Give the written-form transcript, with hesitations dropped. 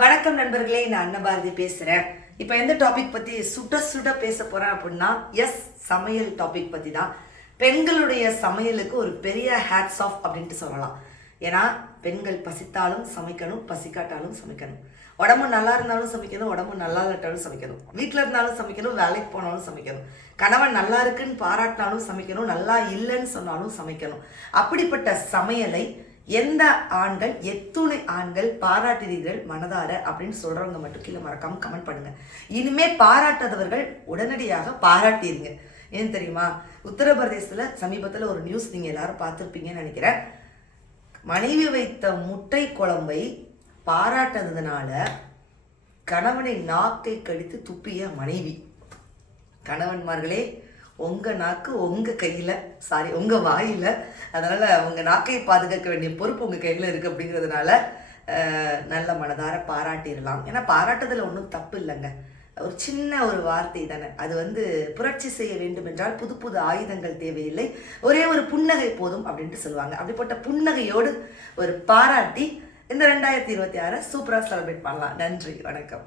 வணக்கம் நண்பர்களே, நான் அன்னபாரதி பேசுகிறேன். இப்போ எந்த டாபிக் பற்றி சுட பேச போகிறேன் அப்படின்னா, சமையல் டாபிக் பற்றி தான். பெண்களுடைய சமையலுக்கு ஒரு பெரிய ஹேட்ஸ் ஆஃப் அப்படின்ட்டு சொல்லலாம். ஏன்னா பெண்கள் பசித்தாலும் சமைக்கணும், பசிக்காட்டாலும் சமைக்கணும். உடம்பு நல்லா இருந்தாலும் சமைக்கணும், உடம்பு நல்லா இல்லாட்டாலும் சமைக்கணும். வீட்டில் இருந்தாலும் சமைக்கணும், வேலைக்கு போனாலும் சமைக்கணும். கணவன் நல்லா இருக்குன்னு பாராட்டினாலும் சமைக்கணும், நல்லா இல்லைன்னு சொன்னாலும் சமைக்கணும். அப்படிப்பட்ட சமையலை எந்த ஆண்கள், எத்துணை ஆண்கள் பாராட்டுறீர்கள் மனதார அப்படின்னு சொல்றவங்க மட்டும் கீழே மறக்காம கமெண்ட் பண்ணுங்க. இனிமே பாராட்டாதவர்கள் உடனடியாக பாராட்டிருங்க. ஏன் தெரியுமா? உத்தரப்பிரதேசத்துல சமீபத்தில் ஒரு நியூஸ் நீங்க எல்லாரும் பார்த்துருப்பீங்கன்னு நினைக்கிறேன். மனைவி வைத்த முட்டை குழம்பை பாராட்டதுனால கணவனை நாக்கை கடித்து துப்பிய மனைவி. கணவன்மார்களே, உங்கள் நாக்கு உங்கள் கையில், உங்கள் வாயில். அதனால் உங்கள் நாக்கை பாதுகாக்க வேண்டிய பொறுப்பு உங்கள் கையில் இருக்குது. அப்படிங்கிறதுனால நல்ல மனதார பாராட்டிடலாம். ஏன்னா பாராட்டுறதுல ஒன்றும் தப்பு இல்லைங்க. ஒரு சின்ன ஒரு வார்த்தை தானே. அது புரட்சி செய்ய வேண்டும் என்றால் புது புது ஆயுதங்கள் தேவையில்லை, ஒரே ஒரு புன்னகை போதும் அப்படின்ட்டு சொல்லுவாங்க. அப்படிப்பட்ட புன்னகையோடு ஒரு பாராட்டி இந்த 2026 சூப்பராக செலிப்ரேட் பண்ணலாம். நன்றி, வணக்கம்.